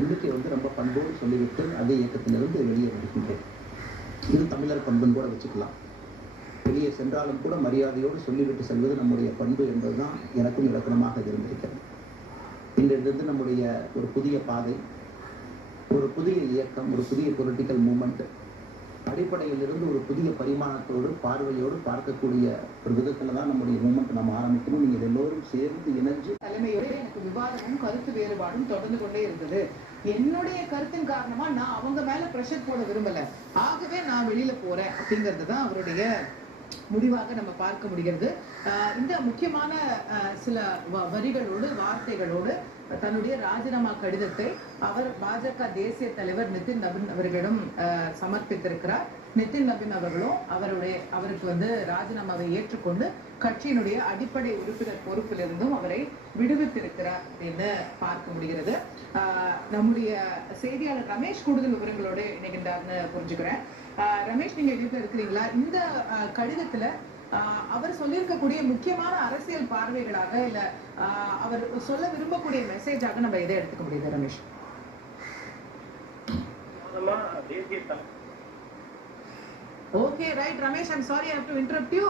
எண்ணிக்கை ரொம்ப பண்போடு சொல்லிவிட்டு அதே இயக்கத்திலிருந்து வெளியே வருகின்றேன். இது தமிழர் பண்புன்னு கூட வச்சுக்கலாம். வெளியே சென்றாலும் கூட மரியாதையோடு சொல்லிவிட்டு செல்வது நம்முடைய பண்பு என்பதுதான் எனக்கும் இலக்கணமாக இருந்திருக்கிறது. இன்றிலிருந்து நம்முடைய ஒரு புதிய பாதை, ஒரு புதிய இயக்கம், ஒரு புதிய பொலிட்டிக்கல் மூவ்மெண்ட் அடிப்படையில் இருந்து ஒரு புதிய பரிமாணத்தோடு பார்வையோடு பார்க்கக்கூடிய ஒரு விதத்துல தான் நம்முடைய மூவ்மெண்ட் நம்ம ஆரம்பிக்கணும். நீங்க எல்லோரும் சேர்ந்து இணைஞ்சு தலைமையோடு எனக்கு விவாதமும் கருத்து வேறுபாடும் தொடர்ந்து கொண்டே இருந்தது. என்னுடைய கருத்தின் காரணமா நான் அவங்க மேல பிரஷர் போட விரும்பல, ஆகவே நான் வெளியில போறேன் அப்படிங்கிறது தான் அவருடைய முடிவாக நம்ம பார்க்க முடிகிறது. இந்த முக்கியமான சில வரிகளோடு வார்த்தைகளோடு தன்னுடைய ராஜினாமா கடிதத்தை அவர் பாஜக தேசிய தலைவர் நிதின் நபின் அவர்களிடம் சமர்ப்பித்திருக்கிறார். நிதின் நபின் அவர்களும் அவருக்கு ராஜினாமாவை ஏற்றுக்கொண்டு கட்சியினுடைய அடிப்படை உறுப்பினர் பொறுப்பிலிருந்தும் அவரை விடுவித்திருக்கிறார் அப்படின்னு பார்க்க முடிகிறது. நம்முடைய செய்தியாளர் ரமேஷ் கூடுதல் விவரங்களோடு இணைகின்றார்னு புரிஞ்சுக்கிறேன். ரமேஷ், நீங்க வீட்டுல இருக்கிறீங்களா? இந்த கடிதத்துல அவர் சொல்லியிருக்கக்கூடிய முக்கியமான அரசியல் பார்வைகளாக இல்ல அவர் சொல்ல விரும்பக்கூடிய மெசேஜாக நம்ம எதை எடுத்துக்க முடியுது Ramesh? Okay, right, Ramesh, I'm sorry I have to interrupt you.